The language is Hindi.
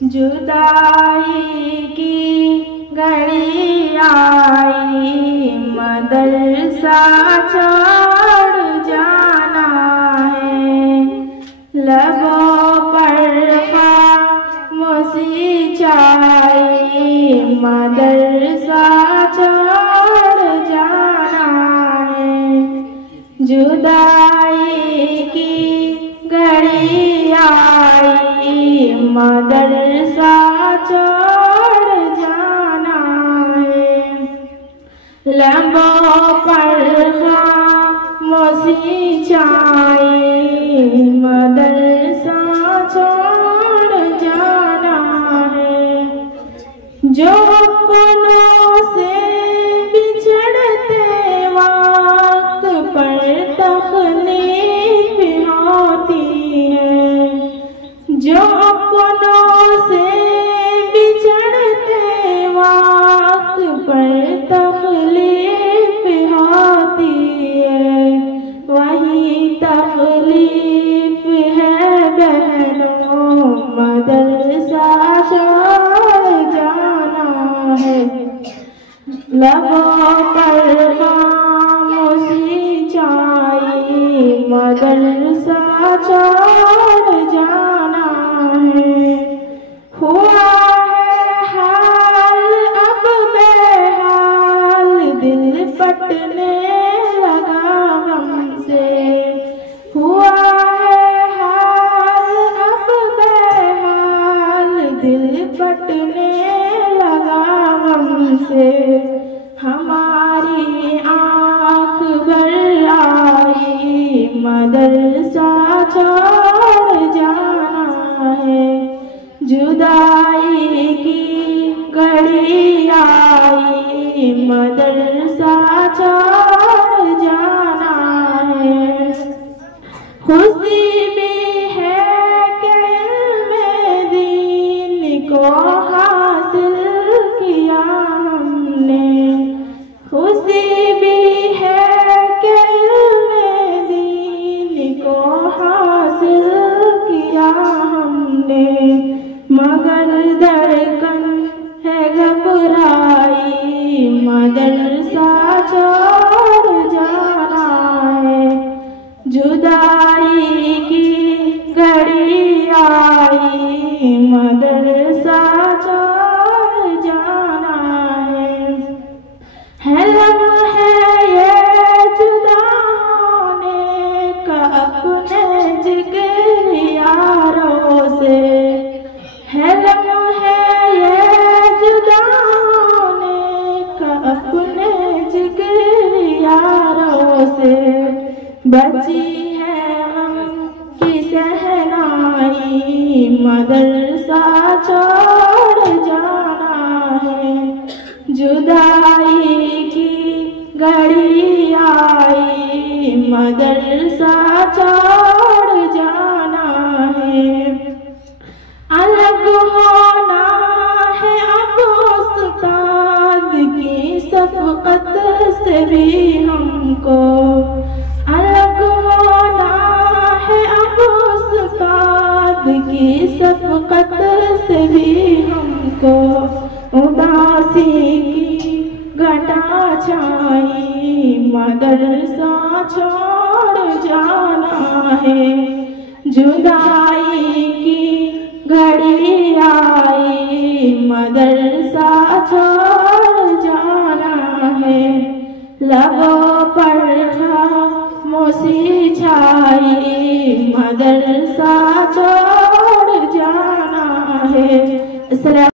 जुदाई की घड़ी आई, मदरसा छोड़ जाना है। लबों पर खामोशी छाई, मदरसा छोड़ जाना है। जुदाई की घड़ी आई, मदरसा छोड़ जाना है। लबों पर खामोशी छाई, मदरसा छोड़ जाना है। जो अपनों से बिछड़ते वक्त पर तकलीफ होती है, जो अपनों से बिछड़ते वक्त पर तकलीफ होती है, वही तकलीफ है बहनों, मदरसा छोड़ जाना है। लबों पर खामोशी छाई, मदरसा छोड़ जाना है। हुआ है हाल अब बेहाल, दिल फटने लगा गम से। हुआ है हाल अब बेहाल, दिल फटने लगा गम से। हमारी आँख भर आई, मदरसा छोड़ जाना है। जुदाई की घड़ी आई, मदरसा छोड़ जाना है। खुशी भी है कि इल्म दीन को हासिल किया हमने, खुशी भी है कि इल्म दीन को हासिल किया हमने। मगर धड़कन है घबराई, मदरसा छोड़ जाना है। जुदाई की घड़ी आई, मदरसा छोड़ जाना है। लम्हे ये जुदा होने का अपने जिगर यारों से, है लम्हे ये जुदा होने का अपने जिगर यारों से। बची है हम की सहनाई, मदरसा छोड़ जाना है। जुदाई की घड़ी आई, मदरसा छोड़ जाना है। अलग होना है अब उस्ताद की शफ़क़त से भी हमको, अलग होना है अब उस्ताद की शफ़क़त से भी हमको। उदासी की घटा छाई, मदरसा छोड़ जाना है। जुदाई की घड़ी आई, मदरसा छोड़ जाना है। लबों पर खामोशी छाई, मदरसा छोड़ जाना है।